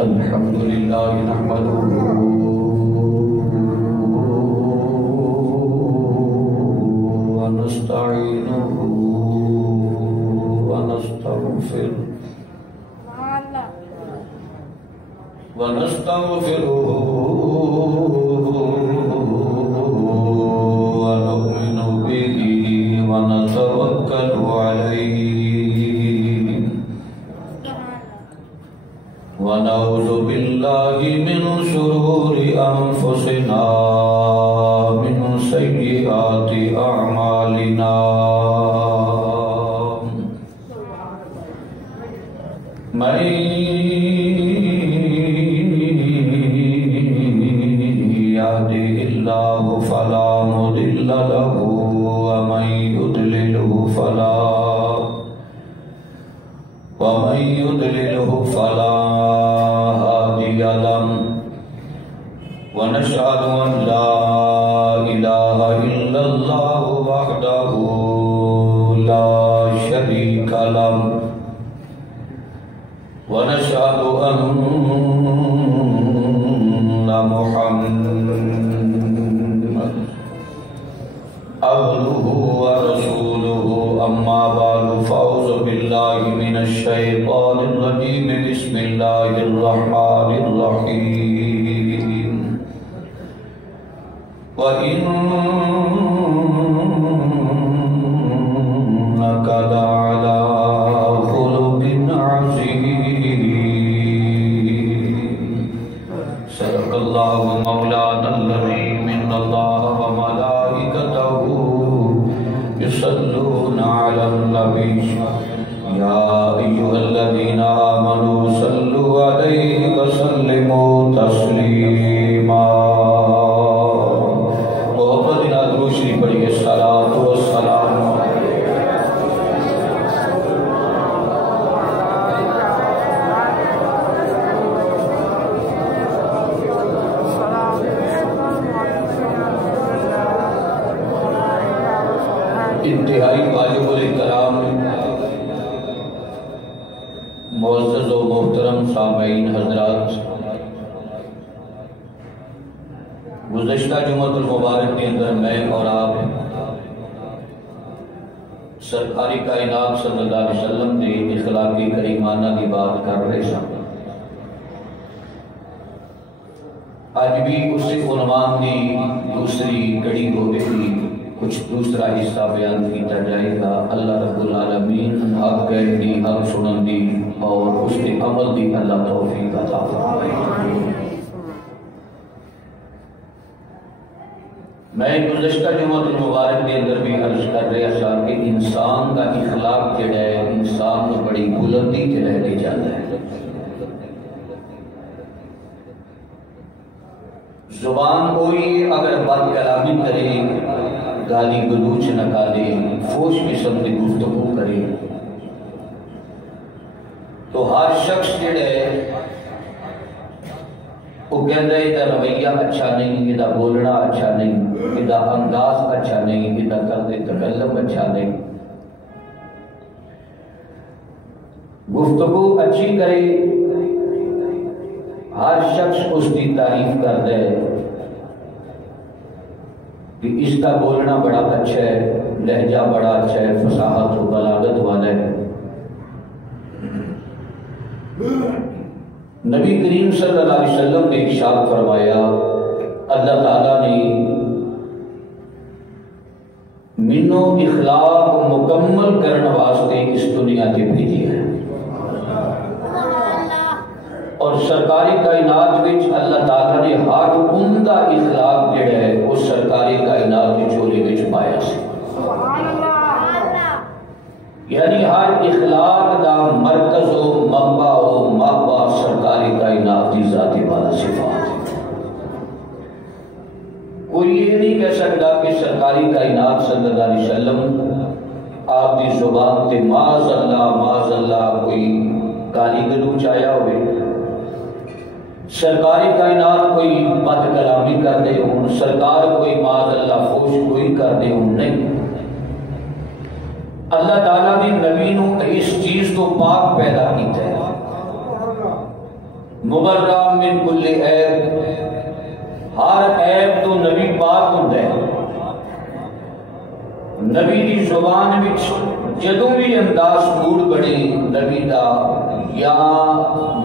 الحمد لله نحمده ونستعينه ونستغفره ونؤمن به ونتوكل عليه ونعوذ بالله من شرور أنفسنا من سيئات أعمالنا من يهده الله فلا مضل له ومن يضلله فلا هادي له ونشهد أن لا إله إلا الله وحده لا شريك له ونشهد أن محمد عبده ورسوله أما بعد فأعوذ بالله من الشيطان الرجيم بسم الله الرحمن الرحيم وإنك لعلى خلق عظيم صدق الله مولانا العظيم إن الله وملائكته يصلون على النبي يا أيها الذين آمنوا صلوا عليه وسلموا تسليما محمد نادرو شریف پڑھیے الصلاۃ والسلام انتہائی واجب الاحترام معزز و محترم سامعین حضرات، گزشتہ جمعۃ المبارک کے اندر میں اور آپ سرکاری کائنات صلی اللہ علیہ وسلم نے اخلاقی کریمانہ کی بات کر رہے سن۔ آج بھی اسی عنوان کی دوسری کڑی ہوئے گی، کچھ دوسرا حصہ بیان کیتا جائے گا۔ اللہ رب العالمین حق کہن دی، حق سنن دی اور اس کے عمل دی اللہ توفیق عطا فرمائے۔ میں گزشتہ جمعۃ المبارک کے اندر بھی عرض کر رہا تھا کہ انسان کا اخلاق جڑا ہے انسان کو بڑی بلندی تے لے کے جاتا ہے۔ زبان کوئی اگر بد کلامی کرے، گالی گلوچ نکالے، فوش قسم کی گفتگو کرے تو ہر شخص جڑا ہے وہ کہتا ہے یہ رویہ اچھا نہیں، یہ بولنا اچھا نہیں، یہ انداز اچھا نہیں، یہ طرز تکلم اچھا نہیں۔ گفتگو اچھی کرے، ہر شخص اس کی تعریف کرتا ہے کہ اس کا بولنا بڑا اچھا ہے، لہجہ بڑا اچھا ہے، فصاحت و بلاغت والا ہے۔ نبی کریم صلی اللہ علیہ وسلم نے ارشاد فرمایا، اللہ تعالیٰ نے منو اخلاق مکمل کرنے واسطے اس دنیا کے بھیجی ہے، اور سرکاری کائنات وچ اللہ تعالیٰ نے ہر عمدہ اخلاق جڑا ہے وہ سرکاری کائنات کی جھولی وچ پایا سی۔ یعنی ہر اخلاق دا مرکز و منبع و مابع سرکاری کائنات کی ذاتی والا صفات ہے۔ کوئی یہ نہیں کہہ سکتا کہ سرکاری کائنات صلی اللہ علیہ وسلم آپ کی زبان تے معاذ اللہ کوئی گالی گلوچ آیا ہوئے، سرکاری کائنات کوئی بد کلامی کرتے ہوں، سرکار کوئی معاذ اللہ فوش کوئی کرتے ہوں، نہیں۔ اللہ تعالیٰ نے نبی نو اس چیز تو پاک پیدا کیتا ہے۔ مبرّا من کل عیب، ہر عیب تو نبی پاک ہوندا ہے۔ نبی دی زبان وچ جدوں بھی انداز موڑ بنے نبی دا یا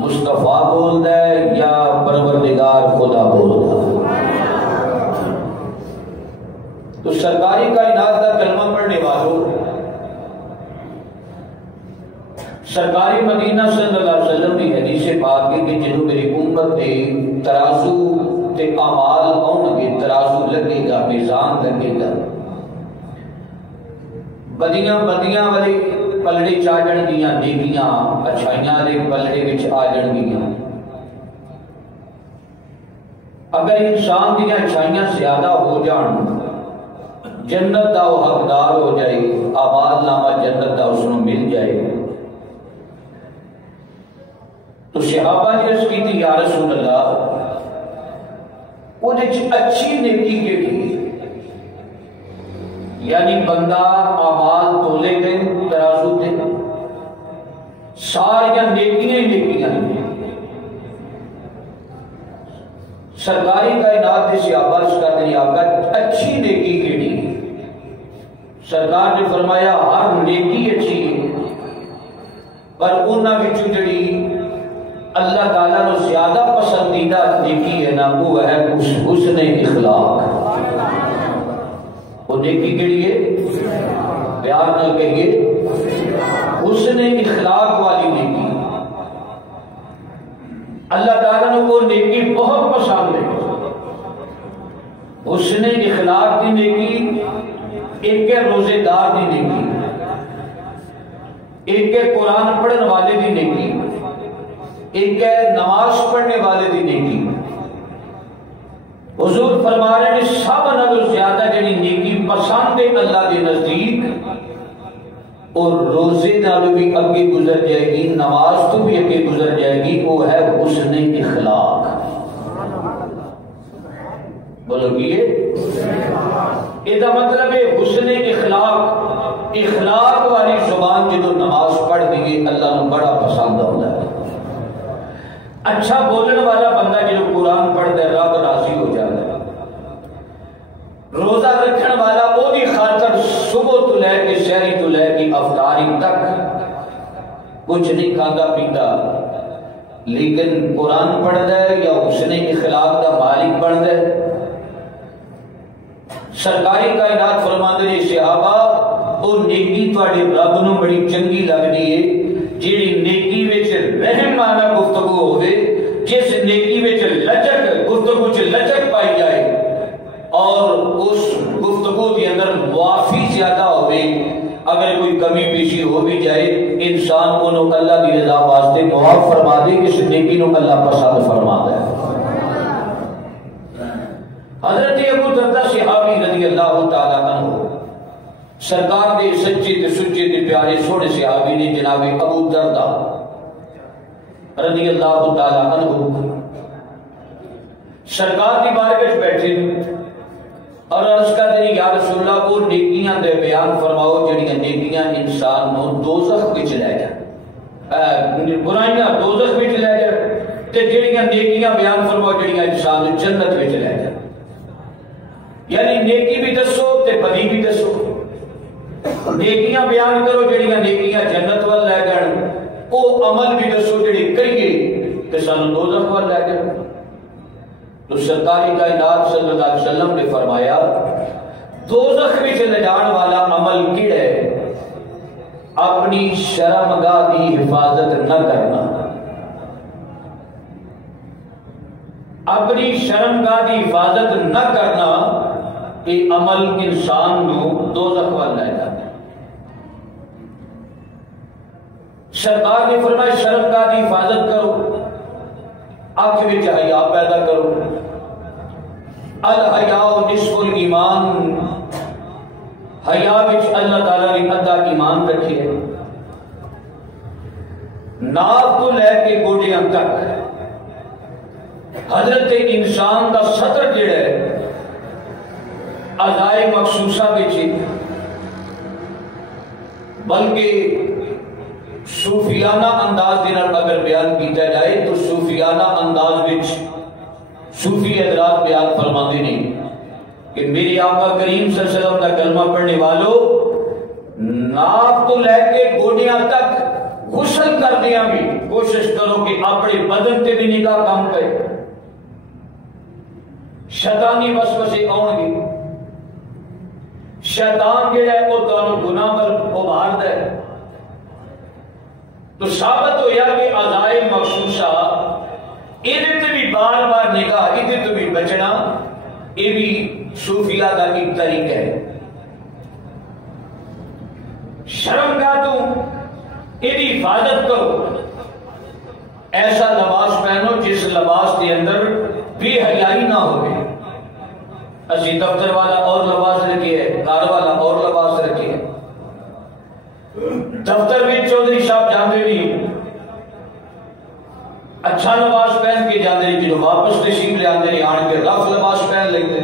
مصطفیٰ بولدا ہے یا پروردگار خدا بولدا ہے۔ تو سرکاری کائنات کا کلمہ پڑھنے والوں، سرکاری مدینہ صلی اللہ علیہ وسلم کی حدیث پاک ہے کہ جنوں میری امت دے ترازو تے اعمال آؤں گے، ترازو لگے گا، میزان لگے گا، بدیاں بدیاں والے پلڑے چا جان گیاں، نیکیاں اچھائیاں والے پلڑے وچ آ جان گیاں۔ اگر انسان دی اچھائیاں زیادہ ہو جان، جنت دا وہ حقدار ہو جائے، اعمال نامہ جنت دا اس نوں مل جائے۔ تو صحابہ نے عرض کی تھی یا رسول اللہ، وہ اچھی نیکی کیڑی؟ یعنی بندہ اعمال تولے گئے ترازو تے، ساریا نیکیاں ہی نیکیاں ہیں۔ سرکاری کائنات دے صحابہ اس کا دنیا کا اچھی نیکی کیڑی؟ سرکار نے فرمایا ہر نیکی اچھی ہے، پر انہاں وچوں جڑی اللہ تعالیٰ نے زیادہ پسندیدہ نیکی ہے نا، وہ ہے حسن اخلاق۔ وہ نیکی کیڑی ہے؟ پیار نہ کہیے، حسن اخلاق والی نیکی۔ اللہ تعالیٰ نے وہ نیکی بہت پسند ہے۔ حسن اخلاق کی نیکی ایک ہے روزے دار دی نیکی، ایک ہے قرآن پڑھنے والے دی نیکی، ایک ہے نماز پڑھنے والے دی نیکی۔ حضور فرما رہے ہیں سب نالوں زیادہ جڑی نیکی پسند ہے اللہ کے نزدیک، اور روزے نالوں بھی اگے گزر جائے گی، نماز تو بھی اگے گزر جائے گی، وہ ہے حسن اخلاق۔ بولو یہ مطلب ہے حسن اخلاق، اخلاق والی زبان جدو نماز پڑھ دیئے اللہ نے بڑا پسند ہوتا ہے۔ اچھا بولن والا بندہ جدو قرآن پڑھ دے رب راضی ہو جاتا ہے۔ روزہ رکھن والا وہ دی خاطر صبح تو لے کے شہری تو لے کے افطاری تک کچھ نہیں کھاتا پیتا، لیکن قرآن پڑھ دے یا حسن اخلاق کا مالک بن دے۔ سرکاری کائنات فرماندے نے صحابہ وہ نیکی تواڈے رب نوں بڑی چنگی لگدی ہے جیڑی نیکی وچ رحم والا گفتگو ہوے، جس نیکی وچ لچک گفتگو وچ لچک پائی جائے اور اس گفتگو کے اندر معافی زیادہ ہوے۔ اگر کوئی کمی پیشی ہو بھی جائے انسان انہوں اللہ کی رضا واسطے معاف فرما دے، کس نیکی نوں اللہ پسند فرماتا ہے۔ حضرت ابو دردہ صحابی رضی اللہ تعالیٰ عنہ، سرکار دے سچے تے سچے تے پیارے سونے صحابی نے جناب ابو دردہ رضی اللہ تعالیٰ عنہ سرکار کی بارے میں بیٹھے اور عرض کر دیں یا رسول اللہ وہ نیکیاں دے بیان فرماؤ جڑیاں نیکیاں انسان نو دوزخ وچ لے جائے، برائیاں دوزخ وچ لے جائے، تے جڑیاں نیکیاں بیان فرماؤ جڑیاں انسان نو جنت وچ لے جائے۔ یعنی نیکی بھی دسو تے بدی بھی دسو، نیکیاں بیان کرو جڑیاں نیکیاں جنت وال لے جان، او عمل بھی دسو جڑی کریے تے سانو دوزخ وال لے جان۔ تو سرکاری کائنات صلی اللہ علیہ وسلم نے فرمایا دوزخ وچ لے جان والا عمل کیڑا ہے؟ اپنی شرمگاہ دی حفاظت نہ کرنا، اپنی شرمگاہ دی حفاظت نہ کرنا، یہ عمل انسان نو دوزخ وال لے جاتا ہے۔ سرکار نے فرمایا شرمگاہ دی حفاظت کرو، آنکھ وچ حیا پیدا کرو۔ الحیاء نصف الایمان، حیا وچ اللہ تعالیٰ نے ادھا ایمان رکھی ہے۔ ناف تو لے کے گوڈیاں تک حضرت انسان کا سطر جڑا ہے اعضائے مخصوصہ وچ، بلکہ صوفیانہ انداز دے نال اگر بیان کیتا جائے تو صوفی صوفیانہ انداز وچ صوفی حضرات بیان فرماتے ہیں کہ میرے آقا کریم صلی اللہ علیہ وسلم کا کلمہ پڑھنے والوں ناک تو لے کے گوڈیاں تک غسل کر دیا بھی کوشش کرو کہ اپنے بدن تے بھی نگاہ کام کرے. شیطانی وسوسے آؤں گے. شیطان جڑا ہے وہ تانوں گناہ پر ابھاردا ہے. تو ثابت ہویا کہ اعضائے مخصوصہ یہ بھی بار بار نگاہ یہ تو بھی بچنا یہ بھی صوفیہ کا ایک طریقہ ہے. شرمگاہ تو یہ حفاظت کرو. ایسا لباس پہنو جس لباس کے اندر بے حیائی نہ ہوئے. اسی دفتر والا اور لباس رکھے ہے, گھر والا اور لباس رکھے ہے. دفتر میں چودھری صاحب جاندے نہیں اچھا لباس پہن کے جاندے نہیں, جو واپس تشریف لے آندے نہیں آن کے رف لباس پہن لیتے.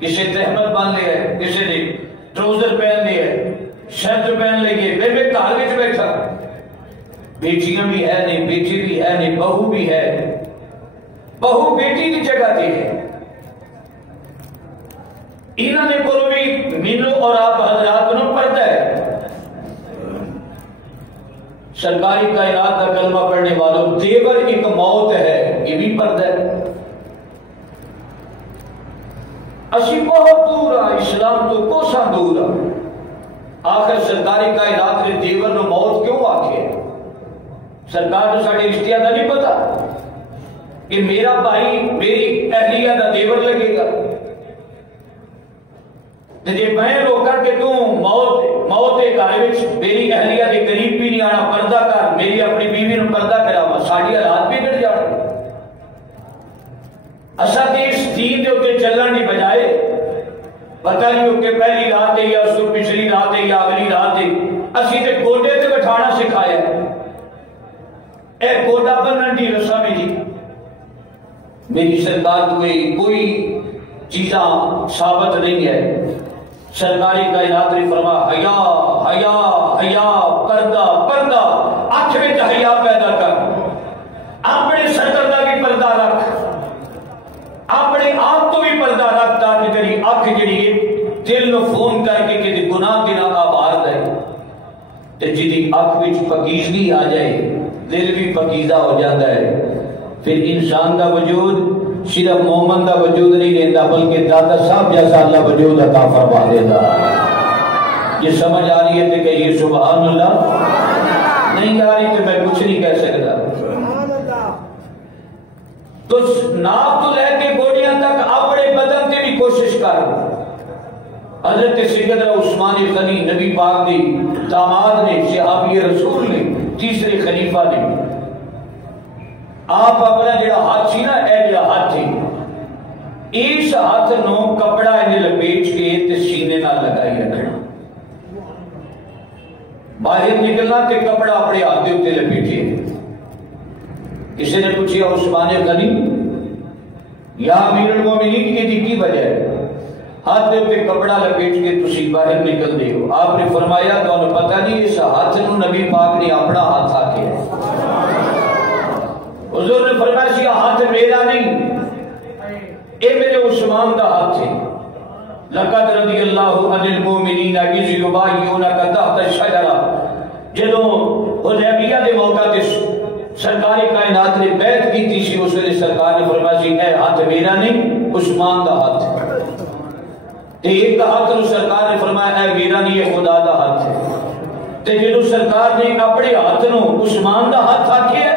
کسی تہمت بن لیا ہے, کسی نے ٹروزر پہن لیا ہے, شرٹ پہن لیے, بے گھر میں بیٹھا. بیٹیاں بھی ہے نہیں, بیٹی بھی ہے نہیں, بہو بھی ہے. بہو بیٹی کی جگہ دی ہے. انہوں نے کو بھی مینو اور آپ حضرات کو پڑھتا ہے. سرکاری کائنات کا کلمہ پڑھنے والوں دیور ایک موت ہے یہ بھی پڑھتا ہے. اسی بہت دور ہے اسلام تو کوسا دور ہے. آخر سرکاری کائنات نے دیور نو موت کیوں آکھے؟ سرکار کو ساڑھے رشتہ دا نہیں پتا کہ میرا بھائی میری اہلیہ دا دیور لگے گا. جی میں روکا کہ تو موت گھر میری اہلیہ کے قریب بھی نہیں آنا, پردہ کر, میری اپنی بیوی نو پردہ کراوا, ساری حالات بھی بگڑ جانے. اصا کہ اس دین کے اتنے چلن کی بجائے پتہ نہیں کہ پہلی رات ہے یا اس کو پچھلی رات ہے یا اگلی رات ہے, اسی تے گوڈے تے بٹھانا سکھایا. اے گوڈا بنن دی رسم ہے جی. میری سرکار کوئی چیزاں ثابت نہیں ہے. سرکاری کائنات نے فرما حیا حیا حیا, پردہ پردہ, اکھ وچ حیا پیدا کر, اپنے سطر دا بھی پردہ رکھ, اپنے آپ تو بھی پردہ رکھ تاکہ تیری اکھ جڑی ہے دل نو فون کر کے کہ گناہ کے نہ آبار دے. تے جدی اکھ وچ پاکیزگی آ جائے دل بھی پاکیزہ ہو جاتا ہے. پھر انسان کا وجود صرف مومن کا وجود نہیں دیتا بلکہ داتا صاحب جیسا اللہ وجود عطا فرما دیتا. یہ سمجھ آ رہی ہے کہ یہ سبحان اللہ نہیں آ رہی تو میں کچھ نہیں کہہ سکتا. تو ناک تو لے کے گوڑیاں تک اپنے بدن سے بھی کوشش کر. حضرت سیدنا عثمان غنی نبی پاک نے داماد نے صحابی رسول نے تیسرے خلیفہ نے آپ اپنا جڑا ہاتھ سی نا اے جڑا ہاتھ تھی اس ہاتھ نو کپڑا انہیں لپیٹ کے تے سینے نہ لگائی رکھنا. باہر نکلنا تے کپڑا اپنے ہاتھ کے اتنے لپیٹے. کسی نے پوچھا عثمان غنی یا امیر المومنین کی وجہ ہے ہاتھ کے اتنے کپڑا لپیٹ کے تسی باہر نکل دے ہو؟ آپ نے فرمایا تو انہوں پتہ نہیں اس ہاتھ نو نبی پاک نے اپنا ہاتھ آکے ہے. حضور نے فرمایا یہ ہاتھ میرا نہیں, اے میرے عثمان کا ہاتھ ہے. لقد رضی اللہ عن المؤمنین اذ یبایعونک تحت الشجرہ. جدوں حدیبیہ دے موقع تے سرکاری کائنات نے بیعت کی تھی اس نے سرکار نے فرمایا اے ہاتھ میرا نہیں عثمان کا ہاتھ ہے. تے ایک ہاتھ نو سرکار نے فرمایا اے میرا نہیں یہ خدا کا ہاتھ ہے. تے جدوں سرکار نے اپنے ہاتھ نو عثمان کا ہاتھ آکھیا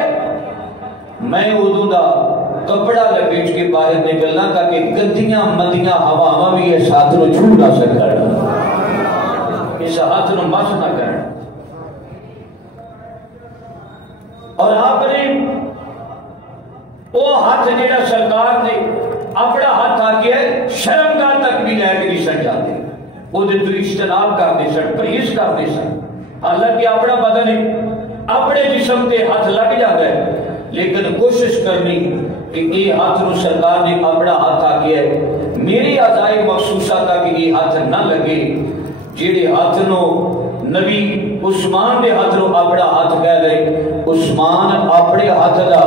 میں ادو دا کپڑا لپیٹ کے باہر نکلنا تاکہ گندیاں مندیاں ہواواں بھی اس ہاتھ نو چھو نہ سکن, اس ہاتھ نو مس نہ کرن. اور آپ نے وہ ہاتھ جڑا سرکار نے اپنا ہاتھ آکے شرمگاہ تک بھی لے کے نہیں سن جاتے, وہ تو اجتناب کرتے سن, پرہیز کرتے سن. حالانکہ اپنا بدن اپنے جسم تے ہاتھ لگ جاتا ہے لیکن کوشش کرنی کہ یہ ہاتھ نو سرکار نے اپنا ہاتھ آکے ہے میری اعضائے مخصوصہ تک یہ ہاتھ نہ لگے. جیڑے ہاتھ نو نبی عثمان دے ہاتھ نو اپنا ہاتھ کہہ لے, عثمان اپنے ہاتھ دا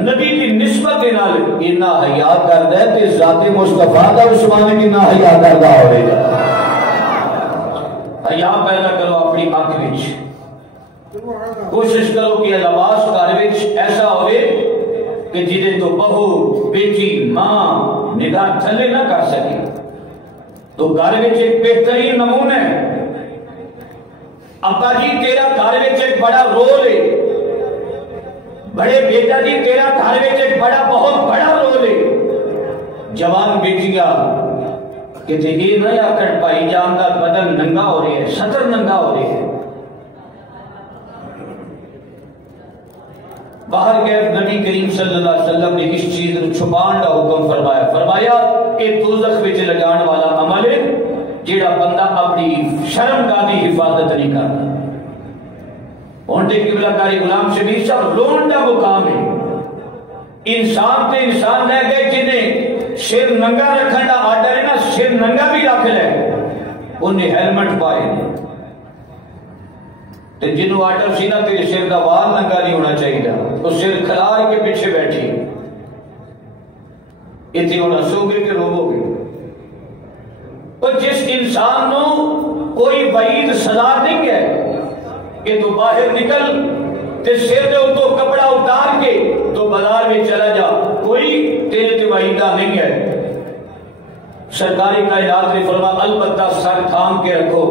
نبی کی نسبت کے نال اتنا حیا کردا ہے تے ذات مصطفیٰ دا عثمان کتنا حیا کردا ہوے گا. حیا پیدا کرو اپنی اکھ وچ. کوشش کرو کہ لباس گھر وچ ایسا ہوئے کہ جہدے تو بہو بیٹی ماں نگاہ تھلے نہ کر سکے. تو گھر وچ ایک بہترین نمونہ ہے. ابا جی تیرا گھر وچ ایک بڑا رول ہے. بڑے بیٹا جی تیرا گھر وچ ایک بڑا بہت بڑا رول ہے. جوان بیٹیاں کہ یہ نہ آکڑ پائی جان دا بدن ننگا ہو رہے ہے, سطر ننگا ہو رہے ہے. باہر گئے نبی کریم صلی اللہ علیہ وسلم نے اس چیز کو چھپان کا حکم فرمایا. فرمایا کہ دوزخ وچ لگان والا عمل ہے جیڑا بندہ اپنی شرم کا دی حفاظت نہیں کرتا. ہونٹے قبلہ کاری غلام شبیر صاحب رون کا مقام ہے. انسان تے انسان رہ گئے جنہیں سر ننگا رکھن کا آرڈر ہے نا, سر ننگا بھی رکھ لے, انہیں ہیلمٹ پائے. جنہوں آرڈر سی نا تیرے سر کا وال ننگا نہیں ہونا چاہیے, وہ سر کھلار کے پیچھے بیٹھی. اتنے ہونا سو گے کہ روو گے. اور جس انسان نو کوئی وعید سزا نہیں ہے کہ تو باہر نکل تے سر دے اتو کپڑا اتار کے تو بازار میں چلا جا, کوئی تیرے تے وعیدہ نہیں ہے. سرکاری کائنات نے فرمایا البتہ سر تھام کے رکھو.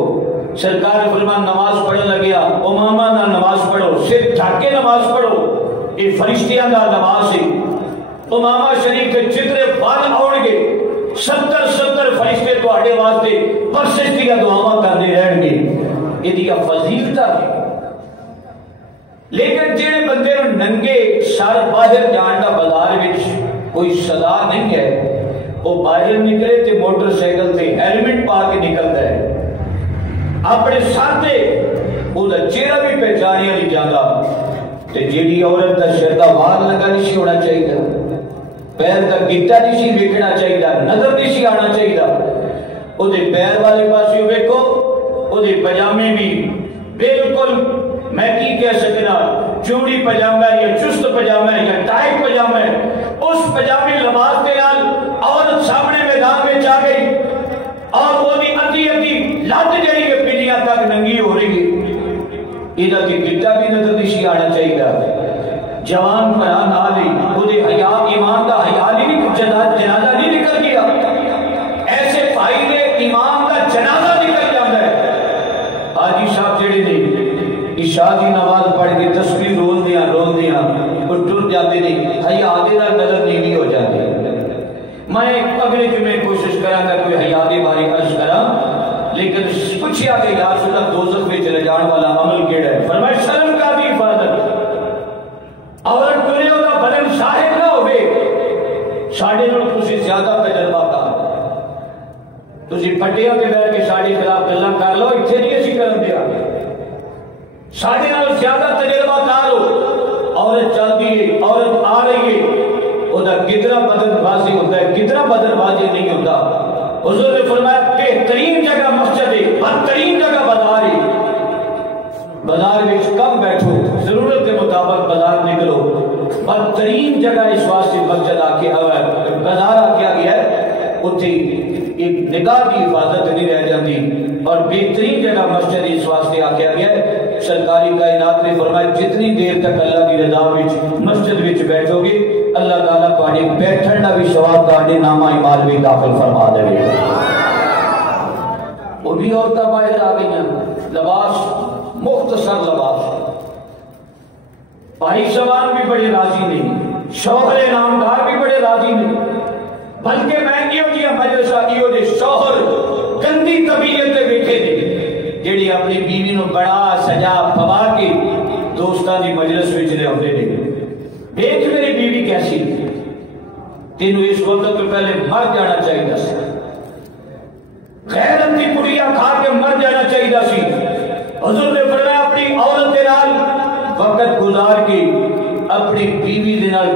سرکار نے فرمایا نماز پڑھنے لگیا, امامہ نہ نماز پڑھو, سر ڈھک کے نماز پڑھو, یہ فرشتیاں دا نماز ہے. امامہ شریف کے جتنے بال آؤ گے 70 فرشتے تواڈے واسطے بخشش دی دعاواں کرتے رہن گے. یہ فضیلت ہے. لیکن جڑے بندے نو ننگے سر باہر جان دا بازار وچ کوئی سزا نہیں ہے, وہ باہر نکلے تے موٹر سائیکل تے ہیلمٹ پا کے نکلتا ہے. اپنے سر تے وہ چہرہ بھی پہچانیا نہیں جاتا. تے جیڑی عورت دا سر دا وال لگا نہیں سی ہونا چاہیے, پیر دا گٹا نہیں سی ویکھنا چاہیے, نظر نہیں سی آنا چاہیے. وہ پیر والے پاسے ویکھو, وہ پجامے بھی بالکل میں کی کہہ سکنا چوڑی پجامہ ہے یا چست پجامہ ہے یا ٹائٹ پجامہ ہے. اس پجامے لباس کے نال عورت سامنے میدان میں آ گئی اور وہ دی ادھی لت جڑی ہے پنیاں تک ننگی ہو رہی ہے. ادھر کی گٹا بھی نظر نہیں آنا چاہیے. جوان فران آ گئی, وہ حیا ایمان کا حیا نہیں, جنازہ نہیں نکل گیا. ایسے بھائی نے ایمان کا جنازہ نکل جاتا ہے. حاجی صاحب جڑے نے عشاء دی نماز پڑھ کے تسبیح رول دیا وہ ٹر جاتے نہیں, حیا دے نال نظر نیوی ہو جاتی. میں اگلے جمعے کوشش کرا گا کوئی حیا کے بارے عرض کرا, لیکن پوچھیا کہ یا رسول اللہ دوزخ میں چلے جان والا عمل کیڑا ہے؟ فرمایا شرم کا بھی حفاظت. اور دنیا دا بدن ظاہر نہ ہوئے. ساڑھے نال تسی زیادہ تجربہ کار, تسی پٹیاں کے بیٹھ کے ساڑھے خلاف گلاں کر لو, اتنے نہیں اسی کرن دیا. ساڑھے نال زیادہ تجربہ کار ہو, عورت چلتی ہے, عورت آ رہی ہے, ادھر کتنا بدن بازی ہوتا ہے, کتنا بدن بازی نہیں ہوتا. حضور نے فرمایا بہترین جگہ مسجد ہے, بدترین جگہ بازار ہے. بازار میں کم بیٹھو, ضرورت کے مطابق بازار نکلو. بدترین جگہ اس واسطے مسجد آ کے بازار آ کے آ گیا ہے, اتنے ایک نگاہ کی حفاظت نہیں رہ جاتی. اور بہترین جگہ مسجد اس واسطے آ کے آ گیا ہے. سرکاری کائنات نے فرمایا جتنی دیر تک اللہ کی رضا وچ مسجد وچ بیٹھو گے اللہ تعالیٰ تواڈے بیٹھن دا بھی ثواب تواڈے نامہ اعمال بھی داخل فرما دے گا. وہ بھی عورتیں باہر آ گئی, لباس مختصر لباس. بھائی سوان بھی بڑے راضی نہیں, شوہر نامدار بھی بڑے راضی نہیں, بلکہ میں یہ جی مجلسہ یہ شوہر گندی طبیعت دے ویکھے نے جیڑی اپنی بیوی نو بڑا سجا پوا کے دوستاں دی مجلس وچ لے آندے نے. دیکھ میری بیوی کیسی, تینوں اس وقت تو پہلے مر جانا چاہیے سی, غیرت دی پڑیا کھا کے مر جانا چاہیے سی. حضور نے فرمایا اپنی عورت دے نال وقت گزار کے اپنی بیوی دے نال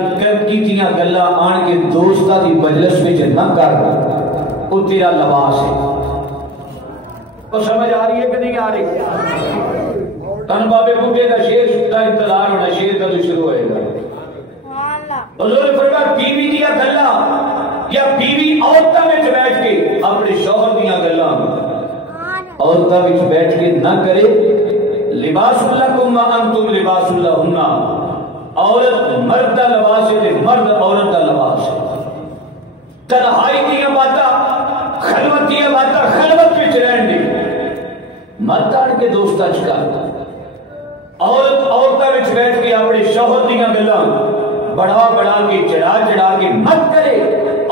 کیتیاں گلاں آن کے دوستاں دی مجلس وچ نہ کر, وہ تیرا لباس ہے. وہ سمجھ آ رہی ہے کہ نہیں آ رہی؟ تن بابے بوٹے کا شیر کا انتظار ہونا, شیر کا تو شروع ہوئے گا. حضور نے فرمایا بیوی دیا گلا یا بیوی عورتاں وچ بیٹھ کے اپنے شوہر دیا گلا عورتاں وچ بیٹھ کے نہ کرے. لباس لکم وانتم لباس لہن، عورت مرد دا لباس ہے مرد عورت دا لباس ہے. تنہائی دیا باتاں خلوت دیا باتاں خلوت وچ رہن دی، مت آن کے دوستاں چ کر. عورت عورتاں وچ بیٹھ کے اپنے شوہر دیا گلاں بڑھا بڑھا کے چڑھا چڑھا کے مت کرے.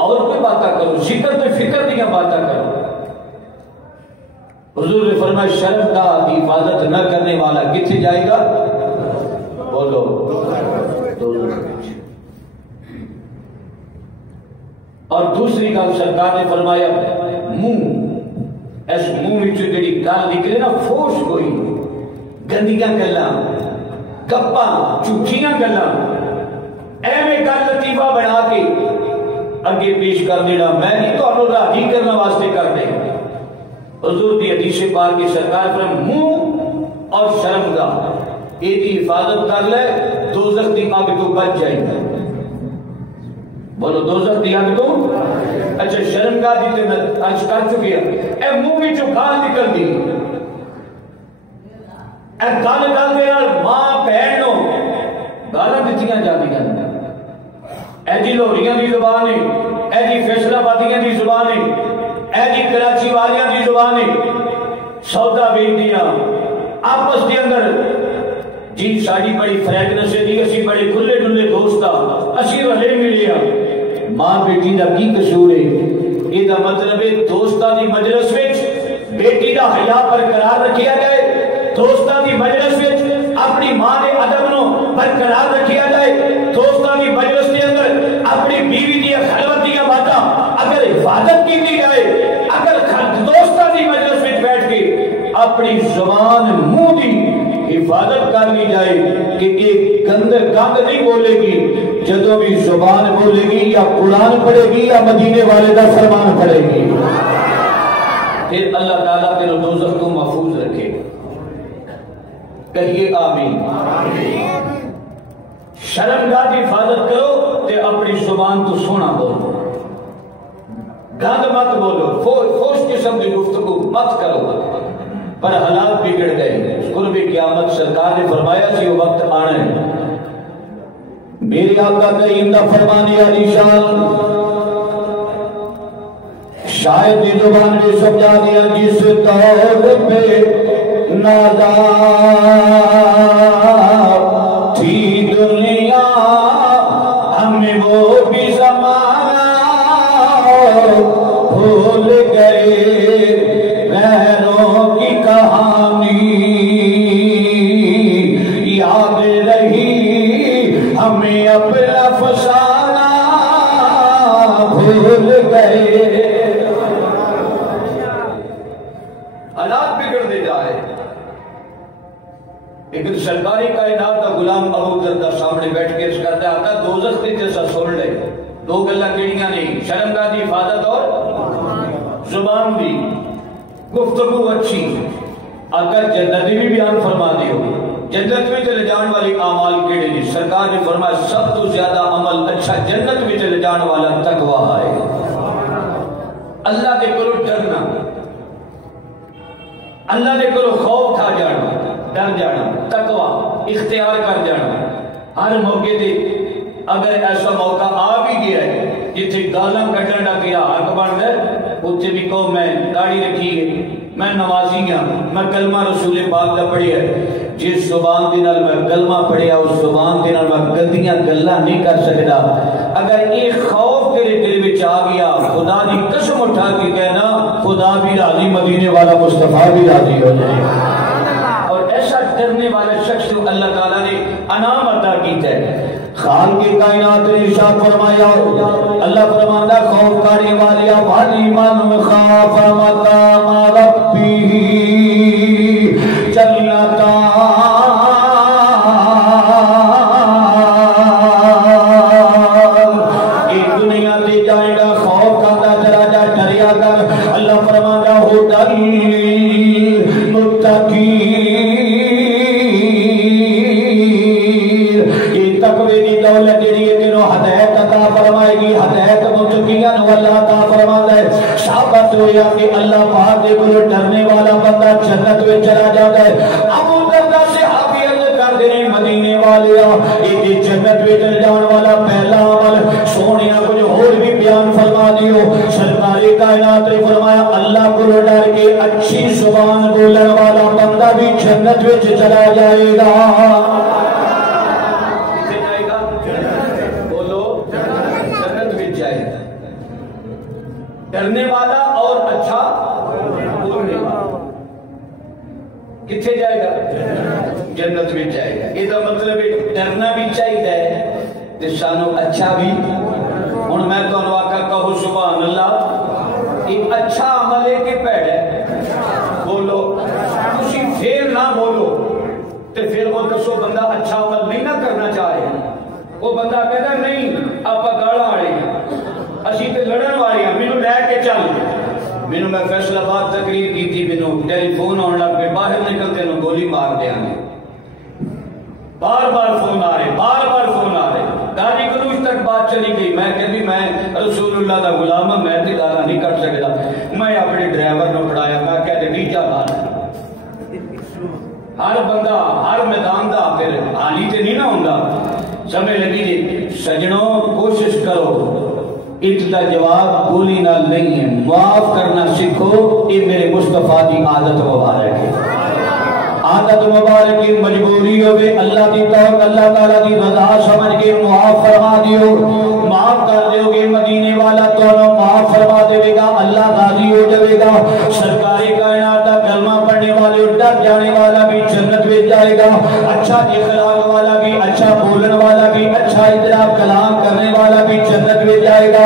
اور کوئی باتاں کرو، ذکر تو فکر دیا باتاں کرو. حضور نے فرمایا شرم کا حفاظت نہ کرنے والا کتنے جائے گا؟ بولو اور دوسری گل سرکار نے فرمایا منہ، اس منہ وچ جڑی گل نکلے نا فوش کوئی گندیاں گلاں گپاں جھوٹیاں گلاں ایویں گل لطیفہ بنا کے اگے پیش کر دینا، میں نہیں تانوں راضی کرنے واسطے کر دے. حضور دی حدیث پاک کی سرکار پر منہ اور شرمگاہ یہ دی حفاظت کر لے دوزخ دی آگ تو بچ جائے گا. بولو دوزخ دی آگ تو. اچھا شرمگاہ دی تے میں آج کر چکی ہے اے منہ میں جو گال نکل دی اے گال گال دے نال ماں بہن نو گالاں دتیاں جاندیاں، اے جی لوہریاں دی زبان ہے، اے جی فیصلہ بادیاں دی زبان ہے، اے جی کراچی والیاں دی زبان ہے. سودا ویچدیاں آپس دے اندر جی ساڈی بڑی فرینکنس ہے جی اسی بڑے کھلے ڈلے دوست ہاں اسی رلے ملے ہاں. ماں بیٹی دا کی قصور ہے؟ یہ دا مطلب ہے دوستاں دی مجلس وچ بیٹی دا حیا برقرار رکھیا جائے، دوستاں دی مجلس وچ اپنی ماں دے ادب نو برقرار رکھیا جائے، دوستاں دی مجلس دے اندر اپنی بیوی دی خلوت دی باتاں اگر حفاظت کی جائے، اگر دوستاں دی مجلس وچ بیٹھ کے اپنی زبان منہ دی حفاظت کرنی جائے کہ ایک گند نہیں بولے گی، جدوں بھی زبان بولے گی یا قرآن پڑھے گی یا مدینے والے دا فرمان پڑھے گی، پھر اللہ تعالیٰ پھر دوزخ کو محفوظ رکھے. کہیے آمین. شرمگاہ کی حفاظت کرو تے اپنی زبان تو سونا بولو، گند مت بولو، فوش قسم کی گفتگو مت کرو. پر حالات بگڑ گئے. قرب قیامت سرکار نے فرمایا سی وہ وقت آنا ہے. میرے آقا کریم دا فرمانے علی شان شاید دی زبان نے سمجھا دیا جس طور پہ نادا تھی دنیا ہمیں وہ بھی زمانہ بھول گئے غیروں کی کہانی یاد رہی ہمیں اپنا افسانہ بھول گئے. حالات بگڑتے جا رہے. لیکن سرکاری کائنات کا غلام ابو دردہ سامنے بیٹھ کے اس کرتا آتا دوزخ تے جیسا سن لے. دو گلاں کیڑیاں نہیں، شرمگاہ دی حفاظت اور زبان دی گفتگو اچھی. اگر جنت بھی بیان فرما دیو جنت میں چلے جان والی اعمال کیڑے نہیں؟ سرکار نے فرمایا سب تو زیادہ عمل اچھا جنت میں چلے جان والا تقویٰ ہے. اللہ دے کرو ڈرنا، اللہ دے کرو خوف کھا جانا، ڈر جانا، تقویٰ اختیار کر جانا. ہر موقع دے اگر ایسا موقع آ بھی گیا ہے جتھے گالاں کڈن دا کیا حق بندا ہے اتنے بھی کہو میں داڑھی رکھی ہے، میں نمازی ہاں، میں کلمہ رسول پاک دا پڑھیا ہے. جس زبان دے نال میں کلمہ پڑھیا اس زبان دے نال میں گندیاں گلاں نہیں کر سکدا. اگر یہ خوف تیرے دل وچ آ گیا خدا دی قسم اٹھا کے کہنا خدا بھی راضی، مدینے والا مصطفیٰ بھی راضی ہو جائے. اور ایسا ڈرنے والا شخص جو اللہ تعالیٰ نے انعام عطا کیتا ہے. خالق کائنات نے ارشاد فرمایا، اللہ فرماتا خوف کرنے والے بھلی من خاف مقام ربی جنتا ایک دنیا دے جائے گا خوف کا درجہ ڈریا کر. اللہ فرماتا ہدی للمتقین دولت جڑی ہے نو ہدایت عطا فرمائے گی. ہدایت متقیاں نو اللہ عطا فرماتا ہے. ثابت ہویا کہ اللہ پاک دے کول ڈرنے والا بندہ جنت وچ چلا جاتا ہے. ابو درداء صحابی عرض کردے نے مدینے والیا یہ جنت وچ جان والا پہلا عمل سونیا کچھ اور بھی بیان فرما دیو. سرکار کائنات نے فرمایا اللہ کو ڈر کے اچھی زبان بولن والا بندہ بھی جنت وچ چلا جائے گا. کتنے جائے گا؟ بولو جنت وچ جائے گا. ڈرنے والا اور اچھا بولنے والا کتنے جائے گا؟ جنت وچ جائے گا. یہ مطلب ڈرنا بھی چاہیے تے سانو اچھا بھی. ہن میں تانوں آکھا کہو سبحان اللہ. ایک اچھا عمل ہے کہ پیڑ ہے؟ بولو. تسی پھر نہ بولو تے پھر وہ دسو بندہ اچھا عمل نہیں نہ کرنا چاہے. وہ بندہ کہتا نہیں آپ گاڑ آڑے اسی تے لڑن والے ہیں مینوں لے کے چل. مینوں میں فیصلہ آباد تقریر کی تھی مینوں ٹیلی فون آن لگ پہ باہر نکلتے نو گولی مار دیا گے. بار بار فون آ رہے بار بار فون آ رہے. گاڑی کلوش تک بات چلی گئی. میں کہتی میں رسول اللہ دا غلام ہوں میں تے گالا نہیں کٹ سکتا. میں اپنے ڈرائیور نو پڑھایا میں کہتے نیچا گالا. ہر بندہ ہر میدان دا پھر حالی تے نہیں نہ ہوندا. سمجھ لگی جی سجنوں کوشش کرو. اتنا جواب گولی نال نہیں ہے. معاف کرنا سیکھو. یہ میرے مصطفیٰ کی عادت مبارک ہے. عادت مبارک کی مجبوری ہوئے اللہ دی توقع اللہ تعالیٰ دی رضا سمجھ کے معاف فرما دیو. معاف کر دیو گے مدینے والا تو معاف فرما دے گا. اللہ راضی ہو جائے گا. سرکار کائنات کا کلمہ پڑھنے والے ڈر جانے والا بھی جنت میں جائے گا. اچھا اخلاق والا بھی اچھا بولن والا بھی اچھا اضطراب کلام کرنے والا بھی جنت میں جائے گا.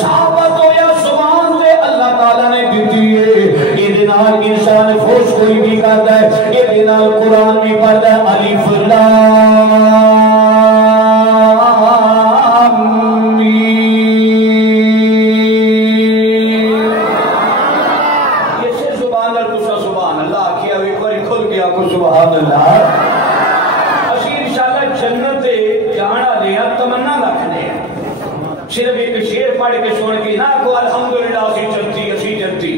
ثابت ہو یا زبان سے اللہ تعالیٰ نے دیتی ہے. یہ دنال انسان فوش کوئی بھی کرتا ہے. یہ دنال قرآن بھی پڑھتا ہے. الف لام سبحان اللہ. اسی انشاءاللہ جنت جانا دیا تمنا رکھنے صرف ایک شیر پڑھ کے سن کے نہ کو الحمدللہ اسی چلتی اسی چلتی.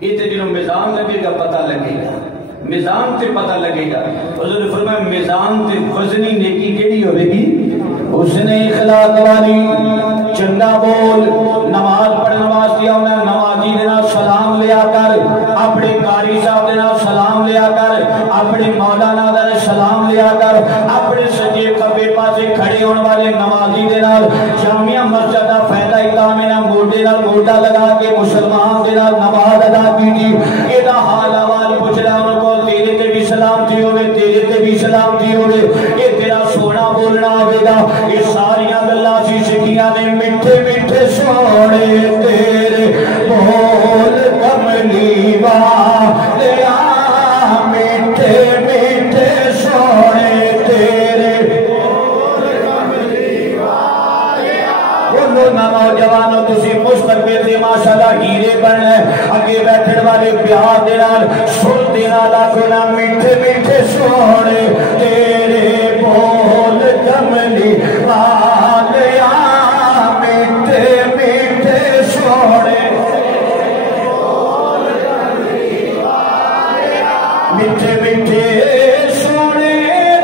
یہ تو جنہوں میزان لگے گا پتہ لگے گا. میزان تے پتہ لگے گا. حضور نے فرمایا میزان تے وزنی نیکی کیڑی ہوے گی؟ اس نے اخلاق والی. چنگا بول. نماز پڑھنے واسطے آنا نمازی دے نال سلام لیا کر. اپنے قاری صاحب دے نال سلام لیا کر. اپنے مولانا دے سلام لیا کر. اپنے سجے کھبے پاسے کھڑے ہونے والے نمازی دے نال جامعہ مسجد دا فائدہ اقامہ موڈے نال موڈا لگا کے مسلمان دے نال نماز ادا کیجی. اے دا حال احوال پوچھنا ان کو تیرے تے بھی سلامتی ہوے تیرے تے بھی سلامتی ہوے. اے تیرا سونا بولنا آوے گا. یہ ساریاں گلاں سی سکھیاں نے میٹھے میٹھے سونے تیرے بول کملی والیا. میٹھے میٹھے سونے تیرے بول کملی والیا. بولو نا نوجوانوں تسی مستقبل دے ماشاءاللہ ہیرے بننا ہے. اگے بیٹھن والے پیار دے نال سر دے نال آکھو نا میٹھے میٹھے سونے تیرے بول کملی والیا. میٹھے میٹھے سونے میٹھے میٹھے سونے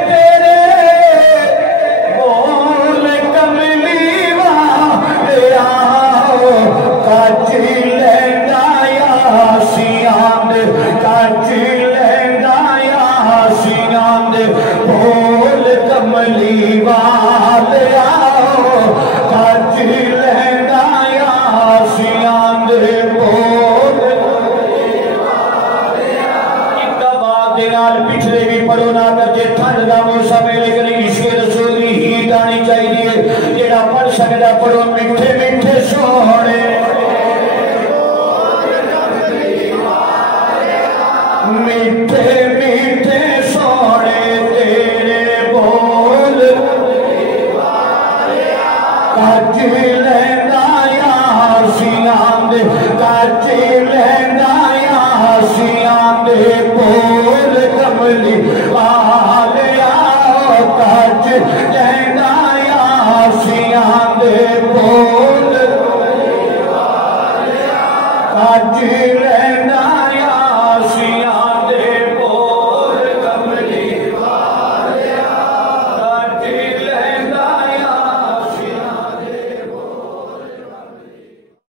تیرے بول کملی والیا. کاچی لہنگا یاسیاں دے کاچی لہنگا یاسیاں دے بول کملی والیا. کاچی لہنگا یاسیاں دے بول پچھلے بھی پڑھو نہ کرتے ٹھنڈ دا موسم ہے لیکن عشق رسول کی ہیٹ آنی چاہیے. جڑا پڑھ سکتا پڑھو میٹھے میٹھے سونے میٹھے میٹھے سونے تیرے بول کاچی لہنگا یاسیاں دے کاچی لہنگا یاسیاں دے بول کملی والیا. کاچی لہنگا آسیاں دے بول کاجل